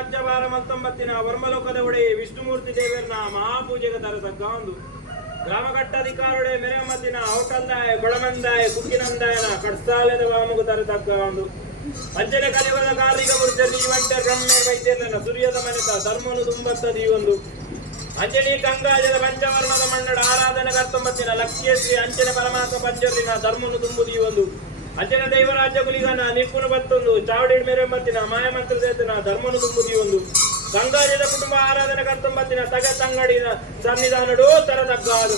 ರಾಜ್ಯಭಾರ ಮತ್ತೊಂಬತ್ತಿನ ವರ್ಮಲೋಕದ ಒಡೆಯ ವಿಷ್ಣುಮೂರ್ತಿ ದೇವರನ್ನ ಮಹಾಪೂಜೆಗೆ ತರತಕ್ಕ ಒಂದು ಗ್ರಾಮ ಕಟ್ಟಾಧಿಕಾರೊಡೆ ಮೆರಮತ್ತಿನ ಔಟಂದಾಯ ಗೊಳಮಂದಾಯ ಕುಕ್ಕಿನಂದಾಯನ ಕಡ್ಸಾಲದ ವಾಮಗು ತರತಕ್ಕ ಒಂದು ಅಂಜನೆ ಕಲಿಯುಗದ ಕಾರ್ಮಿಕ ವೃದ್ಧಿ ಜೀವಂತ ಬ್ರಹ್ಮೆ ವೈದ್ಯರನ್ನ ಸೂರ್ಯದ ಮನೆತ ಧರ್ಮನು ತುಂಬತ್ತದ ಈ ಒಂದು ಅಂಜನಿ ಕಂಗಾಜದ ಪಂಚವರ್ಣದ ಮಣ್ಣಡ ಆರಾಧನೆ ಕರ್ತೊಂಬತ್ತಿನ ಲಕ್ಷ್ಯಶ್ರೀ ಅಂಜನೆ ಪರಮಾತ್ಮ ಪಂಚರಿನ ಧರ್ಮನು ತುಂಬುದು ಈ ಒಂದು ಅಂಜನ ದೈವರಾಜ್ಯ ಗುಲಿಗನ ನಿಪ್ಪುನು ಬತ್ತೊಂದು ಚಾವಡಿ ಮೇರೆಂಬತ್ತಿನ ಮಾಯಮಂತ್ರ ದೇತನ ಧರ್ಮನು ತುಂಬುದಿ ಒಂದು ಗಂಗಾಜದ ಕುಟುಂಬ ಆರಾಧನೆ ಕರ್ತೊಂಬತ್ತಿನ ತಗ ತಂಗಡಿನ ಸನ್ನಿಧಾನಡು ತರದಗ್ಗಾದು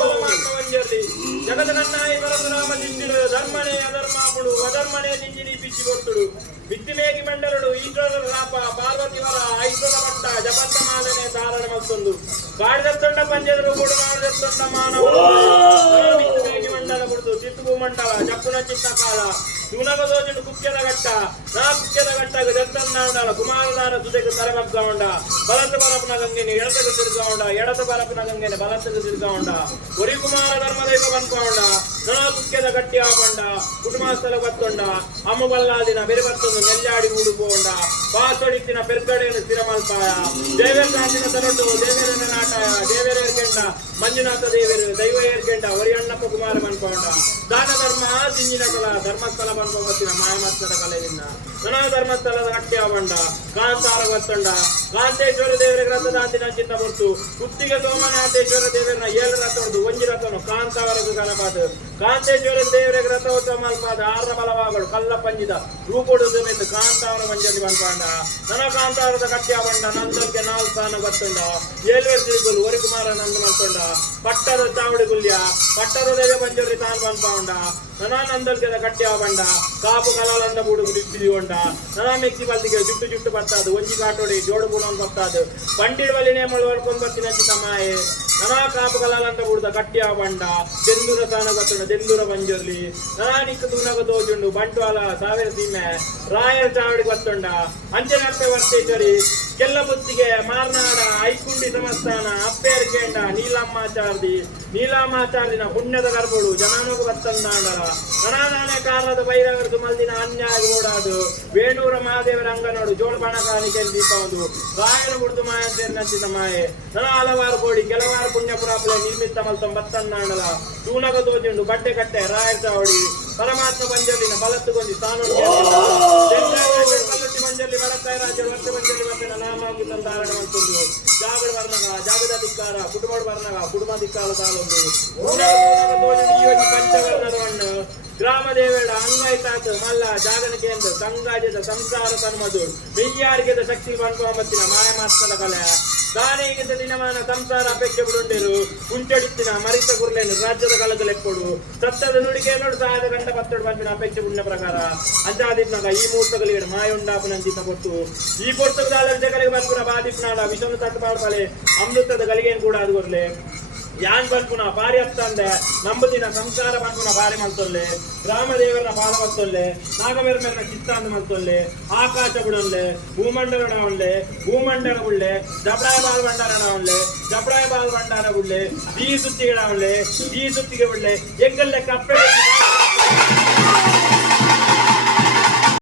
ಪರಮಾತ್ಮವಂಜರ್ಲಿ ಜಗದ ನನ್ನಾಯಿ ಪರಶುರಾಮ ದಿಂಡಿಡು ಧರ್ಮನೇ ಅಧರ್ಮಾಪುಡು ಅಧರ್ಮನೇ ನಿಂಜಿನಿ ಪಿಚ್ಚಿ ಕೊಟ್ಟುಡು ಬಿತ್ತಿಮೇಗಿ ಮಂಡಲಡು ಈಶ್ವರ ರಾಪ ಪಾರ್ವತಿವರ ಐಶ್ವರ ಮಟ್ಟ ಜಪಂತ ಮಾಲನೆ ಧಾರಣ ಮತ್ತೊಂದು ಕಾಡಿದತ್ತೊಂಡ ಪಂಚದರು ಕೂಡ ಮಾಡಿದತ್ತೊಂಡ ಮಾನವ ಬಿತ್ತಿಮೇಗಿ ಮಂಡಲ ಬಿಡುದು ಚಿತ್ತು ಮಂಡಲ ಜಪ್ಪುನ ಚಿತ್ತ ಕಾಲ ತುನಗದೋಜುಡು ಕುಕ್ಕೆದ ಘಟ್ಟ ನಾ ಕುಕ್ಕೆದ ಘಟ್ಟಾಗ ದತ್ತನ್ನಾಂಡಲ ಕುಮಾರದಾರ ತುದೆಗೆ ತರಮಗ್ಗವಂಡ ಬಲತ್ತು ಬರಪನ ಗಂಗೆನೆ ಎಡತಗೆ ತಿರುಗವಂಡ ಎಡತ ಬರಪನ ಗಂಗೆನೆ ಬಲತ್ತಗೆ ತಿರುಗವಂಡ ಒರಿ ಕುಮಾರ ಧರ್ಮದೈವ ಬಂದ್ಕೊಂಡ ನಾ ಕುಕ್ಕೆದ ಗಟ್ಟಿ ಆಗೊಂಡ ಕುಟುಂಬಸ್ಥಲ ಬತ್ತೊಂಡ ಅಮ್ಮ ಬಲ್ಲಾದಿನ ಬೆರೆ ಬತ್ತೊಂದು ನೆಲ್ಲಾಡಿ ಊಡುಕೊಂಡ ಪಾಸೊಡಿತ್ತಿನ ಪೆರ್ಕಡೆಯನ್ನು ಸ್ಥಿರ ಮಲ್ಪಾಯ ದೇವೇರ ಕಾಂತಿನ ತರಟು ದೇವೇರನ ನಾಟಾಯ ದೇವೇರ ಏರ್ಕೆಂಡ ಮಂಜುನಾಥ ದೇವರು ದೈವ ಏರ್ಕೆಂಡ ಒರಿ ಅಣ್ಣಪ್ಪ ಕುಮಾರ ಬಂದ್ಕೊಂಡ ದಾನ ಧರ್ಮ ದಿಂಜಿನ ಕಲ ಧರ್ಮಸ್ಥಳ ಬಂದ್ಕೊಂಬತ್ತಿನ ಮಾಯಮತ್ತದ ಕಲೆಯಿಂದ ನನ ಧರ್ಮಸ್ಥಳದ ಗಟ್ಟಿ ಆಗೊಂಡ ಕಾಂತಾರ ಬತ್ತೊಂಡ ಕಾಂತೇಶ್ವರ ದೇವರ ರಥದಾಂತಿನ ಚಿತ್ತ ಬರ್ತು ಕುತ್ತಿಗೆ ಸೋಮನಾಥೇಶ್ವರ ದೇವರನ್ನ 7 ರಥದ್ದು ಒಂಜಿ ರಥನು ಕಾಂತಾವರೆಗೂ ಕಲಪಾದ ಕಾಂತೇಶ್ವರ ದೇವರಿಗೆ ರಥೋತ್ಸವ ಮಲ್ಪಾದ 6 ಬಲವಾಗಳು ಕಲ್ಲ ಪಂಜಿದ ರೂಪುಡು ಸಮೇತ ಕಾಂತಾವರ ಮಂಜಲ್ಲಿ ಬಂದ್ಕೊಂಡ ನನ ಕಾಂತಾವರದ ಗಟ್ಟಿ ಆಗೊಂಡ ನಂದಕ್ಕೆ 4 ಸ್ಥಾನ ಬತ್ತೊಂಡ 7 ತಿರುಗಲು ಒರಿ ಕುಮಾರ ನಂದ ಮತ್ತೊಂಡ ಪಟ್ಟದ ಚಾವಡಿ ಗುಲ್ಯ ಪಟ್ಟದ ದೇವ ಪಂಜರಿ ತಾನು ಬಂದ್ಕೊಂಡ ನನ ನಂದಲ್ಗೆದ ಗಟ್ಟಿ ಆಗೊಂಡ ಕಾಪು ಕಲಾಲಂದ ಬೂಡು ಬಿಡಿಕೊಂಡ ನನ ಮೆಕ್ಸಿ ಬಲ್ದಿಗೆ ಜುಟ್ಟು ಜುಟ್ಟು ಬತ್ತಾದು ಒಂಜಿ ಕಾಟೋಡಿ ಜೋಡು ಬೂಣನ್ ಬತ್ತಾದು ಪಂಡಿಡ್ ಬಲ್ಲಿ ನೇಮಳು ಹೊಡ್ಕೊಂಡ್ ಬರ್ತೀನಿ ಅಂಚಿತ ಮಾಯೆ ನನ ಕಾಪು ಕಲಾಲಂದ ಬೂಡ್ದ ಗಟ್ಟಿ ಆಗೊಂಡ ದೆಂದೂರ ತಾನ ಬತ್ತೊಂಡ ದೆಂದೂರ ಪಂಜರ್ಲಿ ನನ ನಿಕ್ಕ ತೂನಗ ದೋಜುಂಡು ಬಂಟ್ವಾಲ ಸಾವಿರ ಸೀಮೆ ರಾಯರ ಚಾವಡಿ ಬತ್ತೊಂಡ ಅಂಜನಪ್ಪೆ ವರ್ತೇಶ್ವರಿ ಕೆಲ್ಲ ಬುತ್ತಿಗೆ ಮಾರ್ನಾಡ ಐಕುಂಡಿ ಸಮಸ್ಥಾನ ಅಪ್ಪೇರ್ಕೇಂಡ ನೀಲಾಮಾಚಾರ್ದಿನ ಪುಣ್ಯದ ಗರ್ಭಗಳು ಜನಾನುಗ ಬತ್ತಂದಾಂಡರ ನನಾನೇ ಕಾರಣದ ಬೈರವರದು ಮಲ್ದಿನ ಅನ್ಯಾಯ ಓಡಾದು ವೇಣೂರ ಮಹಾದೇವರ ಅಂಗನೋಡು ಜೋಳ ಬಣ ಕಾಣಿಕೆ ದೀಪವದು ರಾಯನ ಮುಡ್ದು ಮಾಯಂತಿನ ಮಾಯೆ ನನ ಹಲವಾರು ಕೋಡಿ ಕೆಲವಾರು ಪುಣ್ಯ ಪುರಾಪುರ ನಿರ್ಮಿತ ಮಲ್ತಂ ಬತ್ತಂದಾಂಡಲ ತೂನಗ ದೋಜುಂಡು ಬಟ್ಟೆ ಕಟ್ಟೆ ರಾಯರ ಚಾವಡಿ ಪರಮಾತ್ಮ ಪಂಜಲಿನ ಬಲತ್ತುಗೊಂಡಿ ತಾನು ಕಲ್ಲುಟ್ಟಿ ಮಂಜಲ್ಲಿ ವರಕಾಯ ರಾಜ್ಯ ವರ್ಷ ಮಂಜಲ್ಲಿ ಮತ್ತೆ ನಾಮಾಗಿ ತಂದಾರಣ ಅಂತಂದು ಜಾಗದ ವರ್ಣಗ ಜಾಗದ ಧಿಕ್ಕಾರ ಕುಟುಂಬ ವರ್ಣಗ ಕುಟುಂಬ ಧಿಕ್ಕಾರ ತಾಲೊಂದು ಪಂಚವರ್ಣದ ಮಣ್ಣು ಗ್ರಾಮ ದೇವೇಡ ಅಂಗಾಯ್ತಾತ ಮಲ್ಲ ಜಾಗನ ಕೇಂದ್ರ ಸಂಗಾಜದ ಸಂಸಾರ ತನ್ಮದು ಬೆಯ್ಯಾರಿಗೆದ ಶಕ್ತಿ ಬಂದ್ಕೊಂಬತ್ತಿನ ಮಾಯಮಾಸ್ತದ ಕಲೆ ದಾನಿಗಿಂತ ದಿನಮಾನ ಸಂಸಾರ ಅಪೇಕ್ಷೆ ಬಿಡುಂಡಿರು ಕುಂಚಡಿತ್ತಿನ ಮರಿತ ಗುರ್ಲೇನು ರಾಜ್ಯದ ಕಲಗಲೆಕ್ಕೊಡು ಸತ್ತದ ನುಡಿಗೆ ನೋಡು ಸಾಯದ ಗಂಟ ಪತ್ತೊಡು ಬಂದಿನ ಅಪೇಕ್ಷೆ ಪುಣ್ಯ ಪ್ರಕಾರ ಅಂಚಾದಿಪ್ನಾಗ ಈ ಮುಹೂರ್ತಗಳಿಗೆ ಮಾಯ ಉಂಡಾಪನಂಚಿತ ಕೊಟ್ಟು ಈ ಪುಸ್ತಕದ ವಿಷಯಗಳಿಗೆ ಬರ್ಪುರ ಬಾದಿಪ್ನಾಡ ವಿಷವನ್ನು ತಟ್ಟು ಮಾಡ್ತಾಳೆ ಅಮೃತದ ಗಲಿಗೇನು ಕೂಡ ಅದು ಬರ್ಲೆ ಯಾನ್ ಬರ್ಪುನ ಪಾರಿ ಹತ್ತಂದೆ ನಂಬುದಿನ ಸಂಸಾರ ಬಂಪುನ ಪಾರಿ ಮಲ್ತೊಲ್ಲೆ ರಾಮದೇವರನ ಪಾದ ಮತ್ತೊಲ್ಲೆ ನಾಗಮೇರ್ಮೇರನ ಚಿತ್ತಾಂತ ಮಲ್ತೊಲ್ಲೆ ಆಕಾಶ ಬಿಡೊಲ್ಲೆ ಭೂಮಂಡಲ ಭೂಮಂಡಲ ಉಳ್ಳೆ ಜಪಡಾಯ ಬಾಲ್ ಭಂಡಾರ ಉಳ್ಳೆ ಈ ಸುತ್ತಿಗೆ ಉಳ್ಳೆ ಈ ಸುತ್ತಿಗೆ ಉಳ್ಳೆ ಎಗ್ಗಲ್ಲೆ ಕಪ್ಪೆ